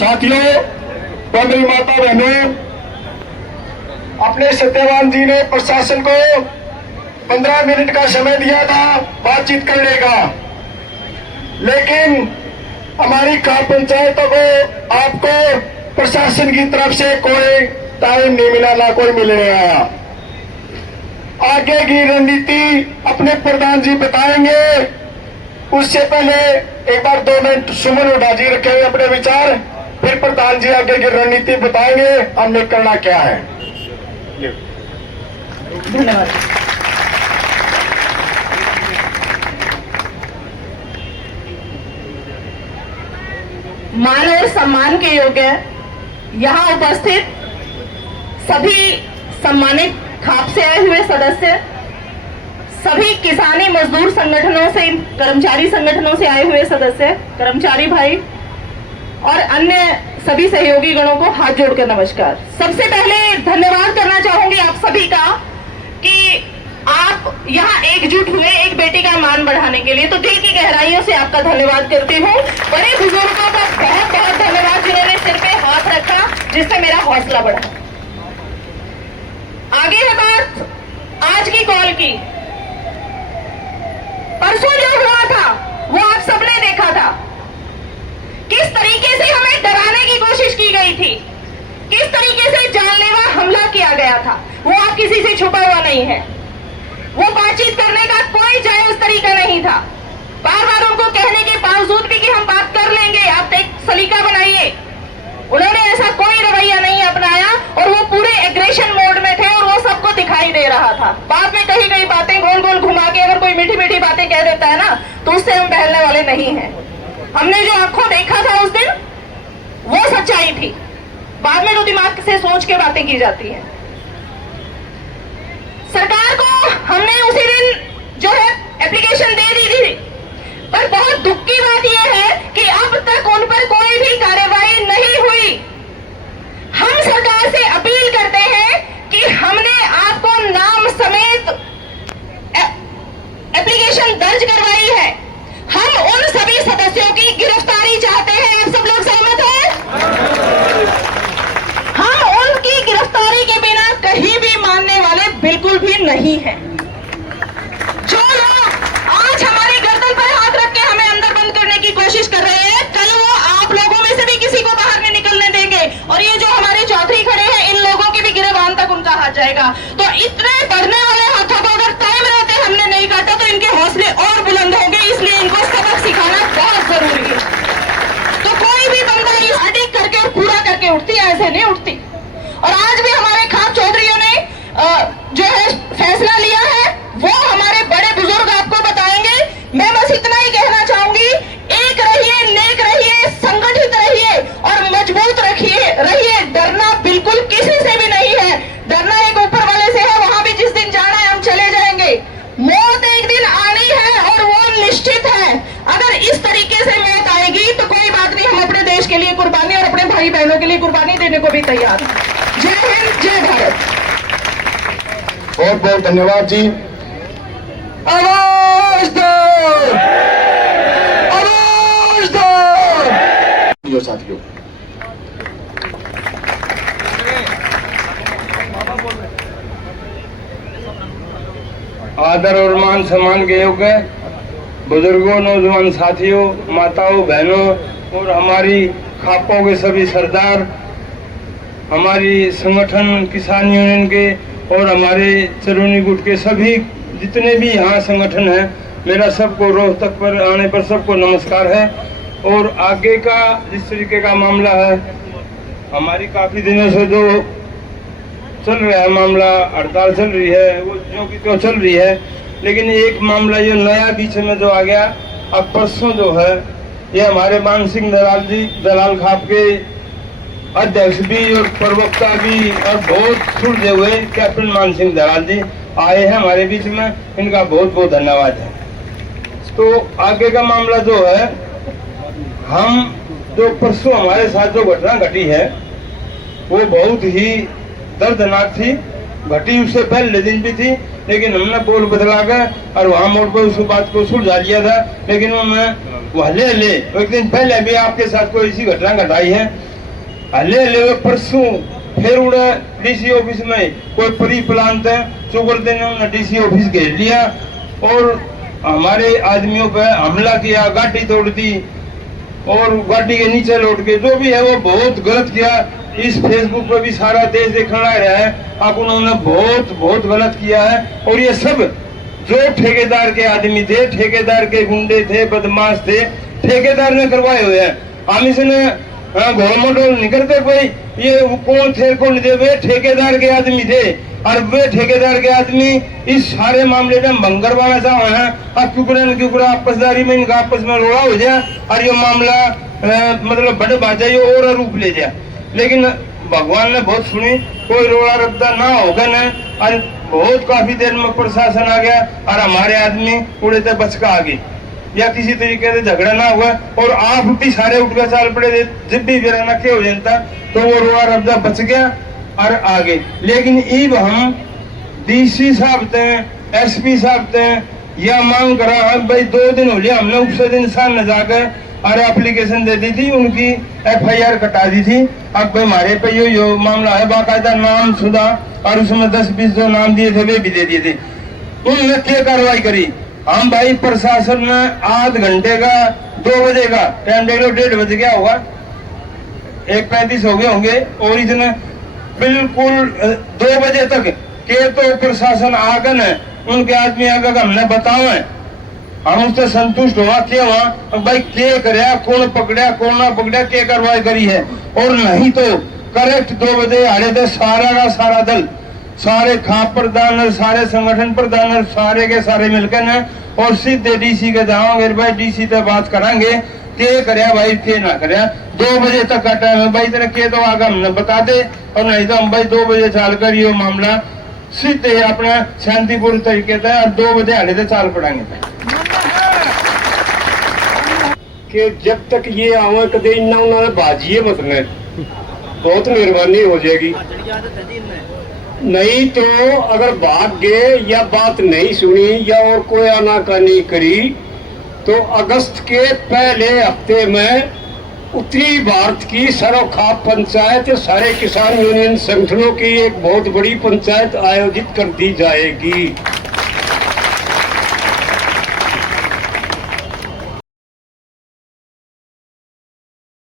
साथियों, बंधु माता बहनों, अपने सत्यवान जी ने प्रशासन को 15 मिनट का समय दिया था बातचीत करने का, लेकिन हमारी खाप पंचायतों को आपको प्रशासन की तरफ से कोई टाइम नहीं मिला, ना कोई मिलने आया। आगे की रणनीति अपने प्रधान जी बताएंगे, उससे पहले एक बार 2 मिनट सुमन उड़ा जी रखेंगे अपने विचार, फिर प्रधान जी आगे की रणनीति बताएंगे हमने करना क्या है। धन्यवाद। मान और सम्मान के योग्य यहाँ उपस्थित सभी सम्मानित खाप से आए हुए सदस्य, सभी किसानी मजदूर संगठनों से, कर्मचारी संगठनों से आए हुए सदस्य, कर्मचारी भाई और अन्य सभी सहयोगी गणों को हाथ जोड़कर नमस्कार। सबसे पहले धन्यवाद करना चाहूंगी आप सभी का कि आप यहाँ एकजुट हुए एक बेटी का मान बढ़ाने के लिए, तो दिल की गहराइयों से आपका धन्यवाद करती हूँ। बड़े बुजुर्गों का बहुत बहुत धन्यवाद जिन्होंने सिर पे हाथ रखा, जिससे मेरा हौसला बढ़ा। आगे है बात आज की कॉल की। परसों जो हुआ था वो आप सबने देखा था, किस तरीके से हमें डराने की कोशिश की गई थी, किस तरीके से जानलेवा हमला किया गया था। वो आप किसी से छुपा हुआ नहीं है। वो बातचीत करने का कोई जायज तरीका नहीं था। बार बार उनको कहने के बावजूद भी कि हम बात कर लेंगे, आप एक सलीका बनाइए, उन्होंने ऐसा कोई रवैया नहीं अपनाया और वो पूरे एग्रेशन मोड में थे और वो सबको दिखाई दे रहा था। बाद में कही गई बातें गोल गोल घुमा के अगर कोई मीठी मीठी बातें कह देता है ना, तो उससे हम बहलने वाले नहीं हैं। हमने जो आंखों देखा था उस दिन वो सच्चाई थी, बाद में तो दिमाग से सोच के बातें की जाती हैं। सरकार को हमने उसी दिन जो है एप्लीकेशन दे दी थी, पर बहुत दुख की बात यह है कि अब तक उन पर कोई भी कार्रवाई नहीं हुई। हम सरकार से अपील करते हैं कि हमने आपको नाम समेत एप्लीकेशन दर्ज करवाई है, हम उन सभी सदस्यों की गिरफ्तारी चाहते हैं। आप सब लोग सहमत हैं? हम उनकी गिरफ्तारी के बिना कहीं भी मानने वाले बिल्कुल भी नहीं हैं। जो लोग आज हमारी गर्दन पर हाथ रख के हमें अंदर बंद करने की कोशिश कर रहे हैं, कल वो आप लोगों में से भी किसी को बाहर नहीं निकलने देंगे। और ये जो हमारे चौधरी खड़े हैं, इन लोगों की भी गिरबान तक उनका हाथ जाएगा। तो इतने बढ़ने वाले हाथों को अगर टाइम रहते हमने नहीं काटा तो इनके हौसले और बुलंद होंगे, इसलिए इनको सबक सिखाना बहुत जरूरी है। तो कोई भी बंदा इस अटैक करके पूरा करके उठती है, ऐसे नहीं उठती। और आज भी हमारे खाप चौधरियों ने जो है फैसला लिया है, वो हमारे बड़े बुजुर्ग आपको बताएंगे। मैं बस इतना ही कहना चाहूंगी, एक रहिए, नेक रहिए, संगठित रहिए और मजबूत रहिए। डरना बिल्कुल किसी से भी नहीं है, डरना एक ऊपर वाले से है, वहां भी जिस दिन जाना है हम चले जाएंगे। मौत एक दिन आनी है और वो निश्चित है। अगर इस तरीके से मौत आएगी तो कोई बात नहीं, हम अपने देश के लिए कुर्बानी और अपने भाई बहनों के लिए कुर्बानी देने को भी तैयार हैं। जय हिंद, जय भारत। बहुत बहुत धन्यवाद जी। आवाज दो, आवाज दो साथियों। आदर और मान सम्मान के योग्य बुजुर्गों, नौजवान साथियों, माताओं, बहनों और हमारी खापों के सभी सरदार, हमारी संगठन किसान यूनियन के और हमारे चरौनी गुट के सभी जितने भी यहाँ संगठन हैं, मेरा सबको रोहतक पर आने पर सबको नमस्कार है। और आगे का जिस तरीके का मामला है, हमारी काफ़ी दिनों से जो चल रहा है मामला, हड़ताल चल रही है, वो जो कि तो चल रही है, लेकिन एक मामला ये नया बीच में जो आ गया अब परसों जो है, ये हमारे मान सिंह दलाल जी, दलाल खाप के अध्यक्ष भी और प्रवक्ता भी और बहुत सुलझे हुए कैप्टन मान सिंह दलाल जी आए हैं हमारे बीच में, इनका बहुत बहुत धन्यवाद है। तो आगे का मामला जो है, हम जो परसों हमारे साथ जो घटना घटी है वो बहुत ही दर्दनाक थी। घटी उससे पहले दिन भी थी, लेकिन हमने बोल बदला कर और वहाँ मोड़ पर उस बात को सुलझा लिया था। लेकिन वो मैं वो हले हले एक दिन पहले भी आपके साथ कोई ऐसी घटना घटाई है, हले हले वो परसों फिर उड़ा डीसी ऑफिस में कोई प्री प्लान था, शुक्र दिन उन्होंने डीसी ऑफिस घेर लिया और हमारे आदमियों पे हमला किया, गाड़ी तोड़ दी और गाड़ी के नीचे लौट के, जो भी है वो बहुत गलत किया। इस फेसबुक पे भी सारा देश देखने लग रहा है, आप उन्होंने बहुत बहुत गलत किया है। और ये सब जो ठेकेदार के आदमी थे, ठेकेदार के गुंडे थे, बदमाश थे, ठेकेदार ने करवाए हुए हैं। हम इसने घोड़मोटोल नहीं करते कोई, ये कौन थे कौन थे, वे ठेकेदार के आदमी थे और वे ठेकेदार के आदमी इस सारे मामले में भंग करवाना चाहे हैं। अब क्योंकि आपसदारी में इनका आपस में रोड़ा हो जाए और ये मामला मतलब बड़े बाजा और रूप ले जाए। लेकिन भगवान ने बहुत सुनी, कोई रोड़ा रद्दा ना होगा न, और बहुत काफी देर में प्रशासन आ गया और हमारे आदमी उड़े थे बच का आ गए, या किसी तरीके से झगड़ा ना हुआ और आप भी सारे उठ कर चाल पड़े थे। जब भी वीराना के हो जाता तो वो रोड़ा रद्दा बच गया और आ गए। लेकिन अब हम डीसी साहब थे, एसपी साहब थे, यह मांग करा भाई 2 दिन हो लिया हमने उससे दिन सामने जाकर और एप्लीकेशन दे दी थी, उनकी एफआईआर कटा दी थी। अब भाई हमारे पे यो मामला है, बाकायदा नाम शुदा और उसमें 10-20 जो नाम दिए थे वे भी दे दिए थे। उन्होंने क्या कार्रवाई करी? हम भाई प्रशासन ने आध घंटे का 2 बजे का टाइम देख लो, 1:30 बज गया होगा, 1:35 हो गए होंगे और इसने बिल्कुल 2 बजे तक के तो प्रशासन आकर न उनके आदमी आकर हमने बताओ, हम उससे संतुष्ट हुआ क्या हुआ भाई, क्या कराया, कौन पकड़ा कौन ना पकड़ा, क्या कार्रवाई करी है। और नहीं तो करेक्ट 2 बजे आड़े थे सारा का सारा दल, सारे खाप प्रधान, सारे संगठन प्रधान, सारे के सारे मिलकर न और सीधे डीसी के जाओगे भाई, डीसी से बात करांगे क्या कराया भाई, क्या ना कराया। 2 बजे तक का टाइम है भाई, तेरा क्या तो आगे हमने बता दे, और नहीं तो हम भाई 2 बजे चाल कर ये मामला सीधे अपना शांतिपूर्ण तरीके से और 2 बजे आड़े से चाल पड़ाएंगे कि जब तक ये आवे कदे इन्ना उन्होंने बाजिए मतलब बहुत मेहरबानी हो जाएगी। नहीं तो अगर भाग गए या बात नहीं सुनी या और कोई आनाकानी करी तो अगस्त के पहले हफ्ते में उत्तरी भारत की सरोखाप पंचायत सारे किसान यूनियन संगठनों की एक बहुत बड़ी पंचायत आयोजित कर दी जाएगी।